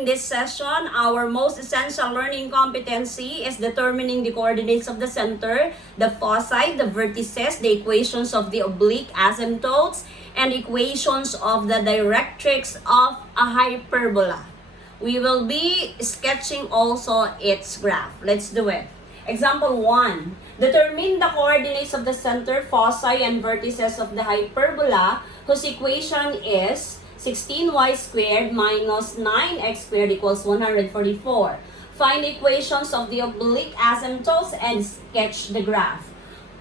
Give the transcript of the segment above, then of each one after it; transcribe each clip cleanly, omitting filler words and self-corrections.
In this session, our most essential learning competency is determining the coordinates of the center, the foci, the vertices, the equations of the oblique asymptotes, and equations of the directrix of a hyperbola. We will be sketching also its graph. Let's do it. Example 1. Determine the coordinates of the center, foci, and vertices of the hyperbola whose equation is 16y squared minus 9x squared equals 144. Find equations of the oblique asymptotes and sketch the graph.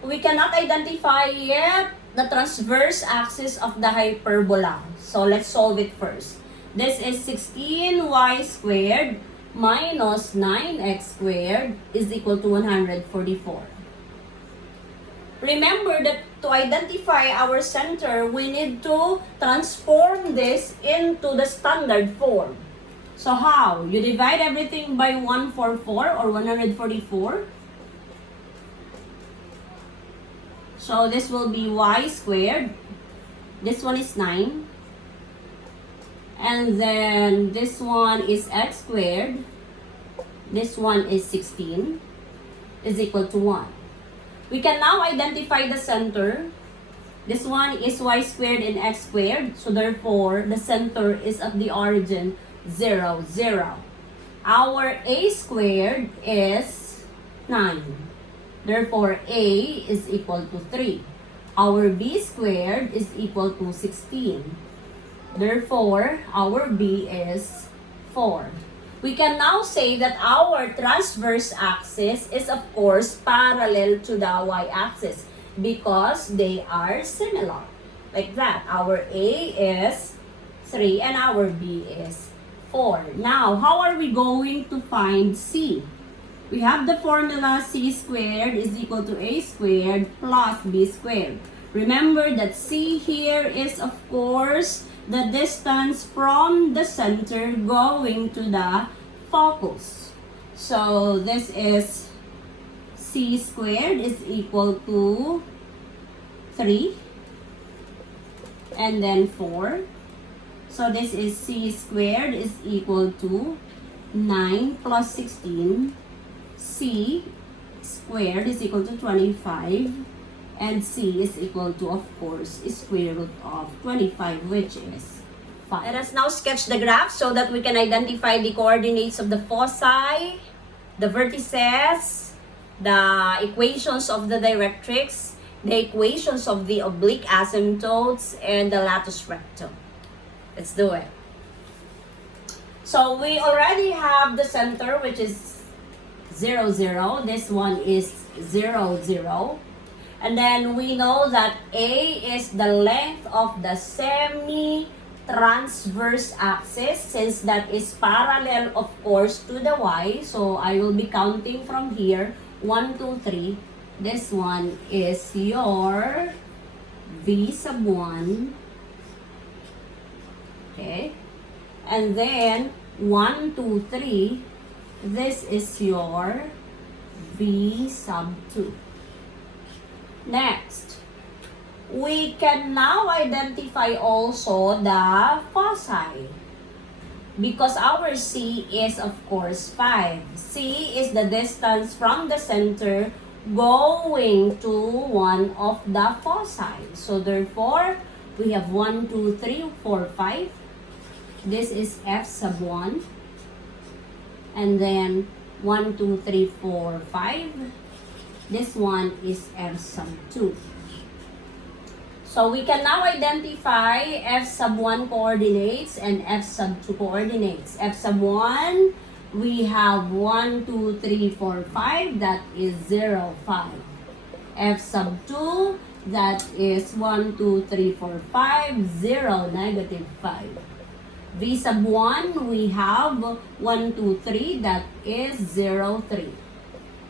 We cannot identify yet the transverse axis of the hyperbola. So let's solve it first. This is 16y squared minus 9x squared is equal to 144. Remember that to identify our center, we need to transform this into the standard form. So how? You divide everything by 144 or 144. So this will be y squared. This one is 9. And then this one is x squared. This one is 16 is equal to 1. We can now identify the center. This one is y squared and x squared. So therefore, the center is at the origin 0, 0. Our a squared is 9. Therefore, a is equal to 3. Our b squared is equal to 16. Therefore, our b is 4. We can now say that our transverse axis is of course parallel to the y-axis because they are similar. Like that. Our A is 3 and our B is 4. Now, how are we going to find C? We have the formula C squared is equal to A squared plus B squared. Remember that C here is of course the distance from the center going to the focus. So this is C squared is equal to 3 and then 4. So this is C squared is equal to 9 plus 16. C squared is equal to 25. And C is equal to, of course, square root of 25, which is 5. Let us now sketch the graph so that we can identify the coordinates of the foci, the vertices, the equations of the directrix, the equations of the oblique asymptotes, and the latus rectum. Let's do it. So we already have the center, which is 0, 0. This one is 0, 0. And then we know that A is the length of the semi-transverse axis since that is parallel, of course, to the y. So I will be counting from here. 1, 2, 3. This one is your V sub 1. Okay. And then 1, 2, 3. This is your V sub 2. Next, we can now identify also the foci because our C is of course 5. C is the distance from the center going to one of the foci. So therefore, we have 1, 2, 3, 4, 5. This is F sub 1. And then 1, 2, 3, 4, 5. This one is F sub 2. So we can now identify F sub 1 coordinates and F sub 2 coordinates. F sub 1, we have 1, 2, 3, 4, 5. That is 0, 5. F sub 2, that is 1, 2, 3, 4, 5, 0, negative 5. V sub 1, we have 1, 2, 3. That is 0, 3.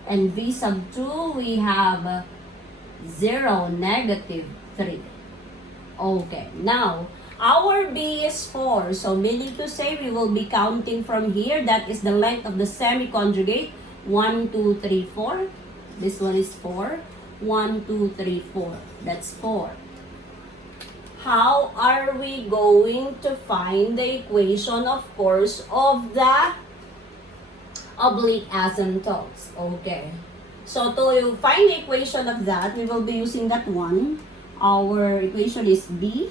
And V sub 2, we have 0, negative 3. Okay, now, Our B is 4. So meaning to say we will be counting from here. That is the length of the semi-conjugate. 1, 2, 3, 4. This one is 4. 1, 2, 3, 4. That's 4. How are we going to find the equation, of course, of the oblique asymptotes? Okay. So to find the equation of that, we will be using that one. Our equation is B,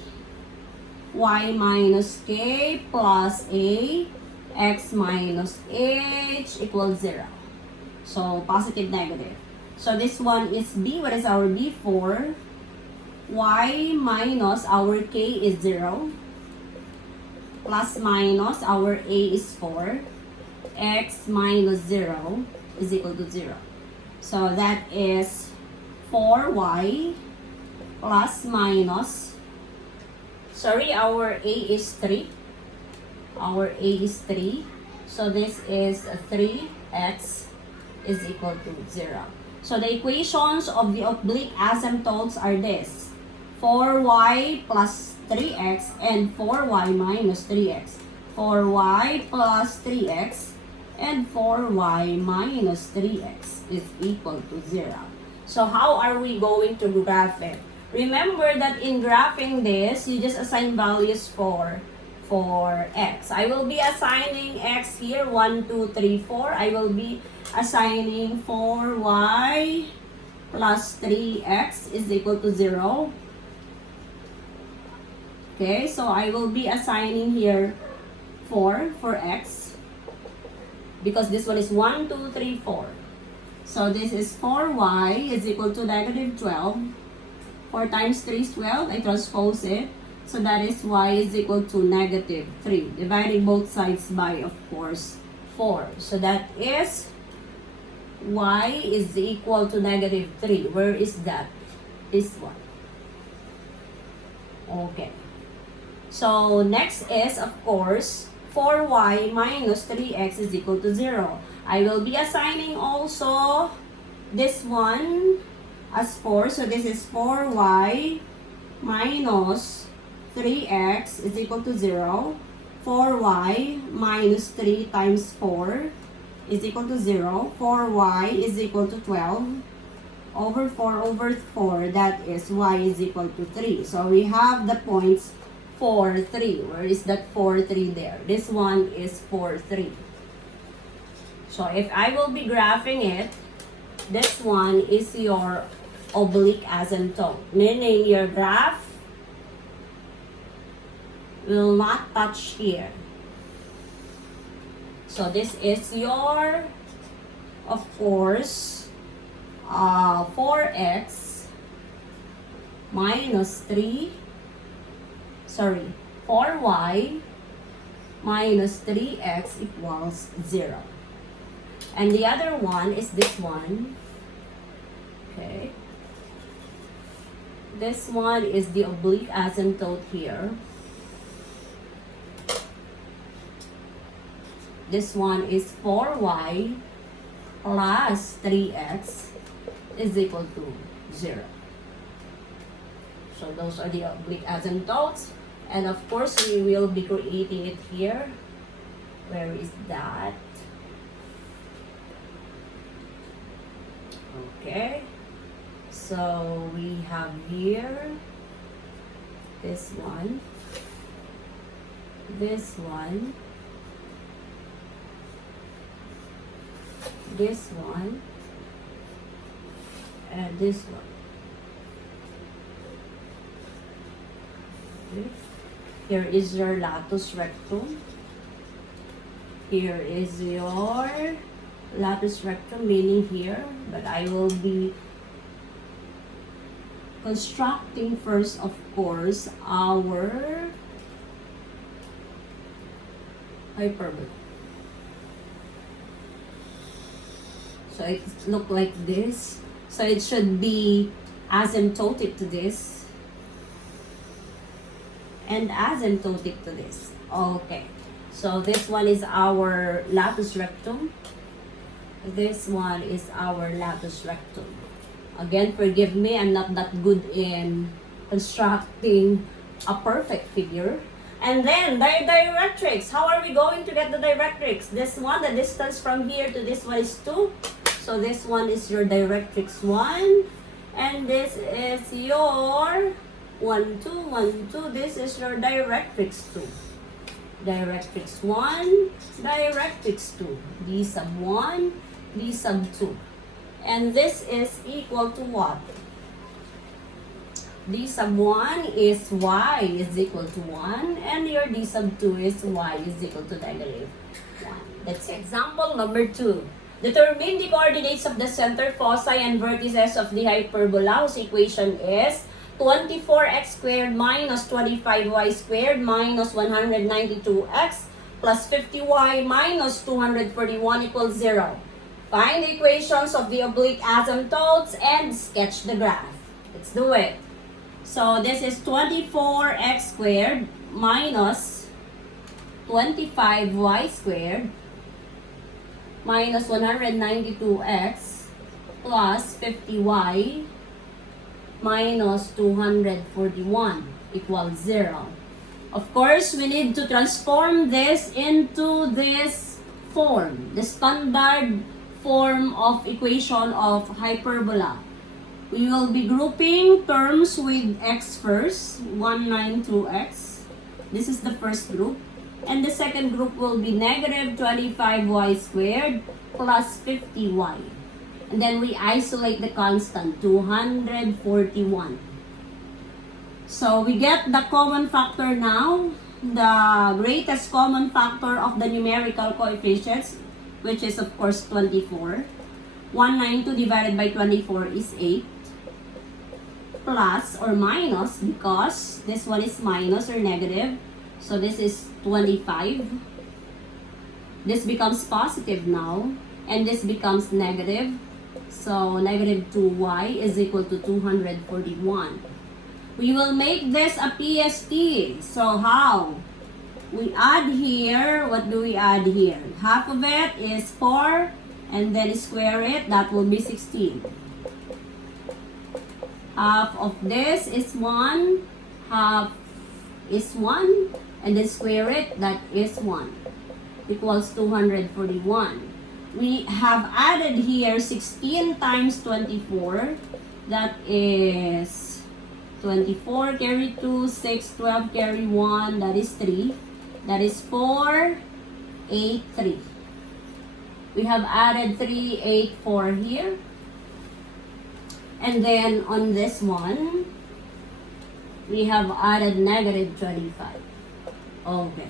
y minus k plus a, x minus h equals 0. So positive, negative. So this one is B. What is our B? 4. Y minus our k is 0. Plus minus our a is 4. X minus 0 is equal to 0. So that is 4y plus minus, sorry, our a is 3. Our a is 3. So this is 3x is equal to 0. So the equations of the oblique asymptotes are this. 4y plus 3x and 4y minus 3x. 4y plus 3x and 4y minus 3x is equal to 0. So how are we going to graph it? Remember that in graphing this, you just assign values for x. I will be assigning x here, 1, 2, 3, 4. I will be assigning 4y plus 3x is equal to 0. Okay, so I will be assigning here 4 for x, because this one is 1, 2, 3, 4. So this is 4y is equal to negative 12. 4 times 3 is 12. I transpose it. So that is y is equal to negative 3. Dividing both sides by, of course, 4. So that is y is equal to negative 3. Where is that? This one. Okay. So next is, of course, 4y minus 3x is equal to 0. I will be assigning also this one as 4. So this is 4y minus 3x is equal to 0. 4y minus 3 times 4 is equal to 0. 4y is equal to 12. Over 4 over 4, that is y is equal to 3. So we have the points 4, 3. Where is that 4, 3 there? This one is 4, 3. So if I will be graphing it, this one is your oblique asymptote. Meaning your graph will not touch here. So this is your, of course, 4x minus 3, sorry, 4y minus 3x equals 0. And the other one is this one. Okay. This one is the oblique asymptote here. This one is 4y plus 3x is equal to 0. So those are the oblique asymptotes. And of course, we will be creating it here. Where is that? Okay. So we have here this one, this one, this one, and this one. Okay. Here is your latus rectum. Here is your latus rectum, meaning here, but I will be constructing first, of course, our hyperbola. So it look like this. So it should be asymptotic to this and asymptotic to this. Okay. So this one is our latus rectum. This one is our latus rectum. Again, forgive me, I'm not that good in constructing a perfect figure. And then, the directrix. How are we going to get the directrix? This one, the distance from here to this one is 2. So this one is your directrix 1. And this is your 1, 2, 1, 2. This is your directrix 2. Directrix 1, directrix 2. D sub 1, D sub 2. And this is equal to what? D sub 1 is y is equal to 1, and your D sub 2 is y is equal to negative 1. That's example number 2. Determine the coordinates of the center, foci, and vertices of the hyperbola, whose equation is 24x squared minus 25y squared minus 192x plus 50y minus 241 equals 0. Find the equations of the oblique asymptotes and sketch the graph. Let's do it. So this is 24x squared minus 25y squared minus 192x plus 50y minus 241 equals 0. Of course, we need to transform this into this form, the standard form of equation of hyperbola. We will be grouping terms with x first, 192x. This is the first group. And the second group will be negative 25y squared plus 50y. And then we isolate the constant, 241. So we get the common factor now, the greatest common factor of the numerical coefficients, which is of course 24. 192 divided by 24 is 8. Plus or minus, because this one is minus or negative. So this is 25. This becomes positive now. And this becomes negative. So negative 2y is equal to 241. We will make this a PST. So how? We add here, what do we add here? Half of it is 4, and then square it, that will be 16. Half of this is 1, half is 1, and then square it, that is 1. Equals 241. We have added here 16 times 24, that is 24, carry 2, 6, 12, carry 1, that is 3. That is 4, 8, 3. We have added 3, 8, 4 here. And then on this one, we have added negative 25. Okay.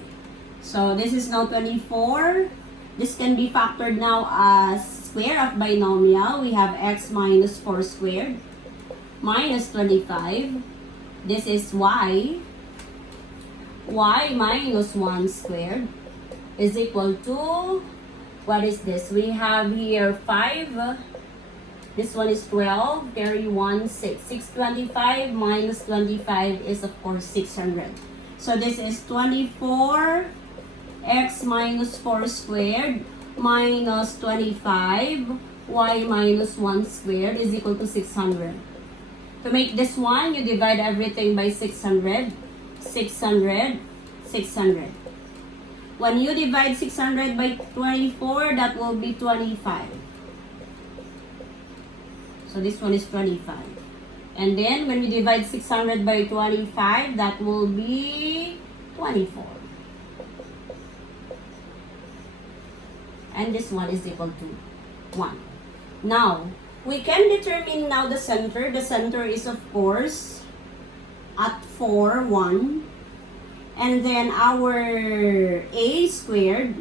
So this is now 24. This can be factored now as square of binomial. We have x minus 4 squared minus 25. This is y. Y minus 1 squared is equal to, what is this? We have here 5. This one is 12. Carry 1, 6. 625 minus 25 is of course 600. So this is 24 x minus 4 squared minus 25 y minus 1 squared is equal to 600. To make this one, you divide everything by 600. 600, 600. When you divide 600 by 24, that will be 25. So this one is 25. And then when we divide 600 by 25, that will be 24. And this one is equal to 1. Now, we can determine now the center. The center is of course at 4, 1. And then our a squared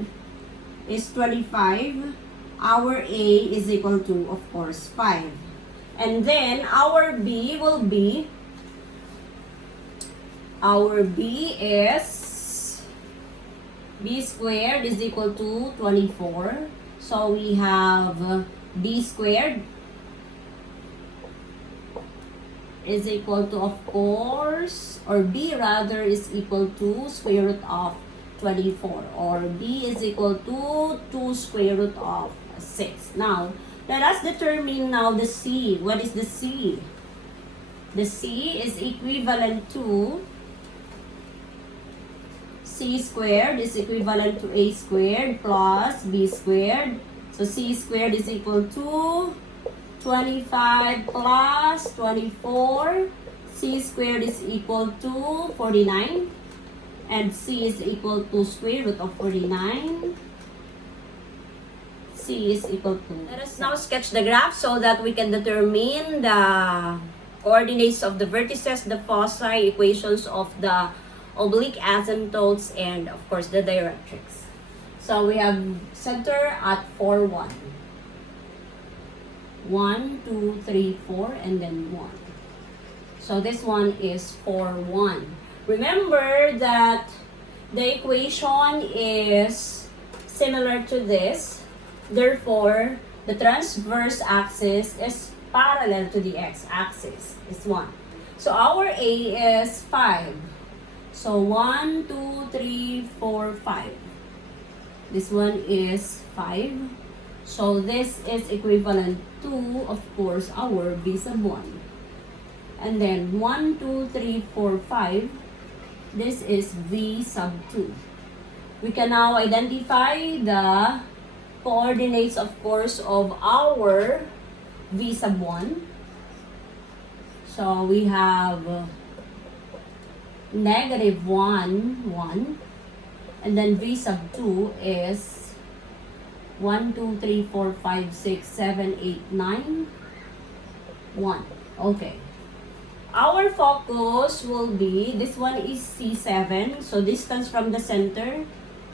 is 25. Our a is equal to, of course, 5. And then our b will be, our b is, b squared is equal to 24. So we have b squared is equal to, of course, or b rather is equal to square root of 24, or b is equal to 2 square root of 6. Now, let us determine now the c. What is the c? The c is equivalent to C squared is equivalent to A squared plus B squared. So C squared is equal to 25 plus 24. C squared is equal to 49. And C is equal to square root of 49. C is equal to... Let us now sketch the graph so that we can determine the coordinates of the vertices, the foci, equations of the oblique asymptotes, and of course the directrix. So we have center at 4, 1. 1, 2, 3, 4, and then 1. So this one is 4, 1. Remember that the equation is similar to this. Therefore, the transverse axis is parallel to the x-axis. Is 1. So our A is 5. So 1, 2, 3, 4, 5. This one is 5. So this is equivalent to, of course, our B sub 1. And then 1, 2, 3, 4, 5. This is V sub 2. We can now identify the coordinates, of course, of our V sub 1. So we have negative 1, 1. And then V sub 2 is 1, 2, 3, 4, 5, 6, 7, 8, 9, 1. Okay. Our focus will be, this one is C7. So distance from the center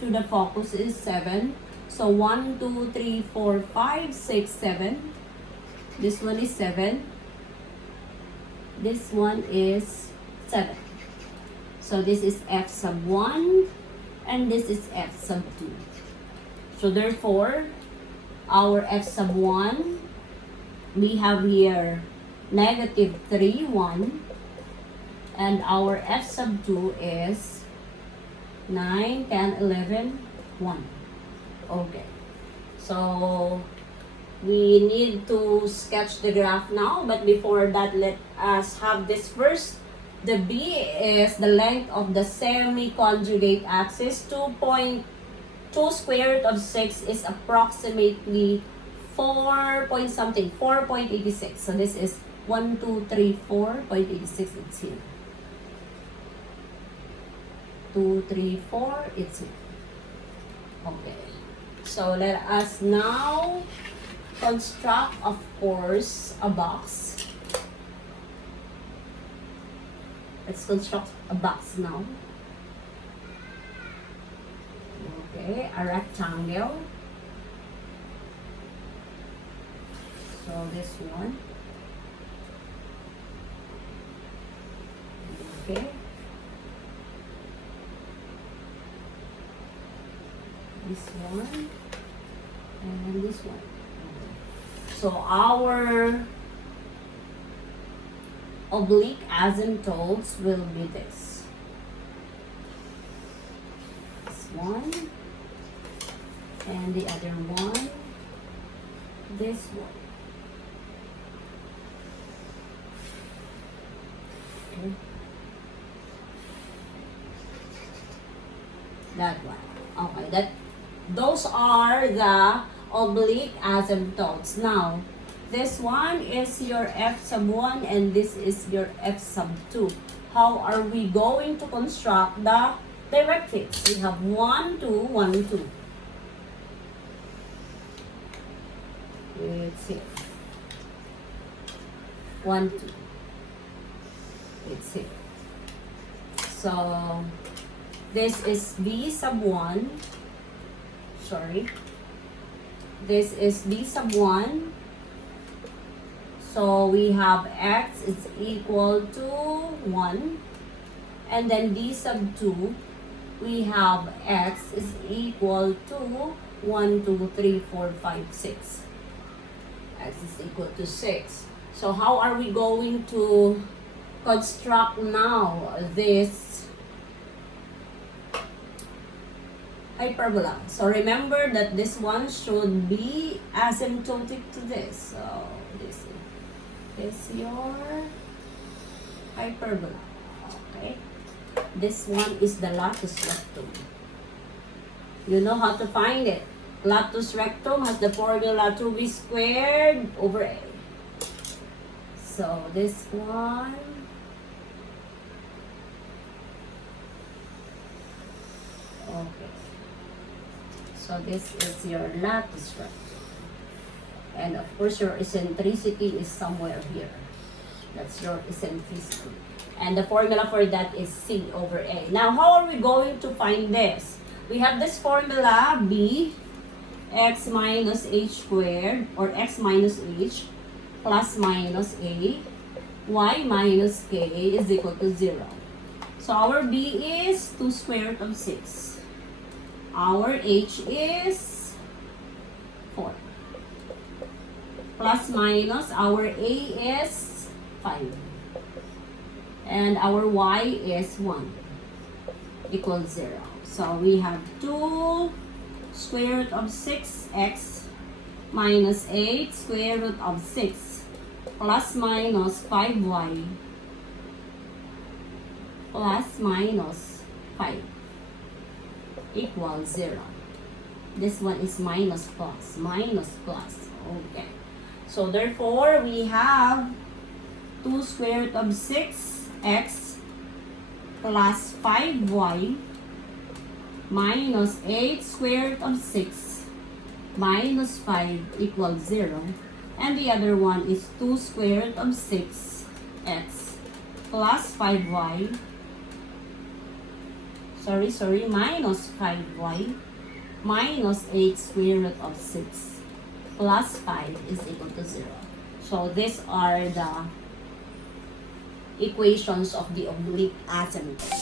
to the focus is 7. So 1, 2, 3, 4, 5, 6, 7. This one is 7. This one is 7. So this is F sub 1 and this is F sub 2. So therefore, our F sub 1, we have here negative 3, 1. And our F sub 2 is 9, 10, 11, 1. Okay. So we need to sketch the graph now. But before that, let us have this first. The B is the length of the semi-conjugate axis. 2.2 square root of 6 is approximately 4 point something, 4.86. So this is 1, 2, 3, 4.86. It's here. 2, 3, 4. It's here. Okay. So let us now construct, of course, a box. Let's construct a box now. Okay, a rectangle. So this one. Okay. This one. And this one. So our oblique asymptotes will be this. This one. And the other one. This one. Okay. That one. Okay, those are the oblique asymptotes. Now, this one is your F sub 1 and this is your F sub 2. How are we going to construct the directrix? We have 1, 2, 1, 2. It's here. 1, 2. It's here. So, this is B sub 1. Sorry. This is B sub 1. So we have x is equal to 1. And then B sub 2, we have x is equal to 1, 2, 3, 4, 5, 6. X is equal to 6. So how are we going to construct now this hyperbola? So remember that this one should be asymptotic to this. So this is your hyperbola. Okay. This one is the latus rectum. You know how to find it. Latus rectum has the formula 2b squared over a. So this one, okay. So this is your latus rectum. And of course your eccentricity is somewhere here. That's your eccentricity. And the formula for that is C over A. Now, how are we going to find this? We have this formula, B, x minus h squared, or x minus h, plus minus a, y minus k is equal to 0. So, our B is 2 square root of 6. Our h is 4. Plus minus, our a is 5. And our y is 1 equals 0. So we have 2 square root of 6x minus 8 square root of 6 plus minus 5y plus minus 5 equals 0. This one is minus plus, minus plus. Okay. So therefore, we have 2 square root of 6x plus 5y minus 8 square root of 6 minus 5 equals 0. And the other one is 2 square root of 6x plus 5y, minus 5y minus 8 square root of 6 plus 5 is equal to 0. So these are the equations of the oblique asymptote.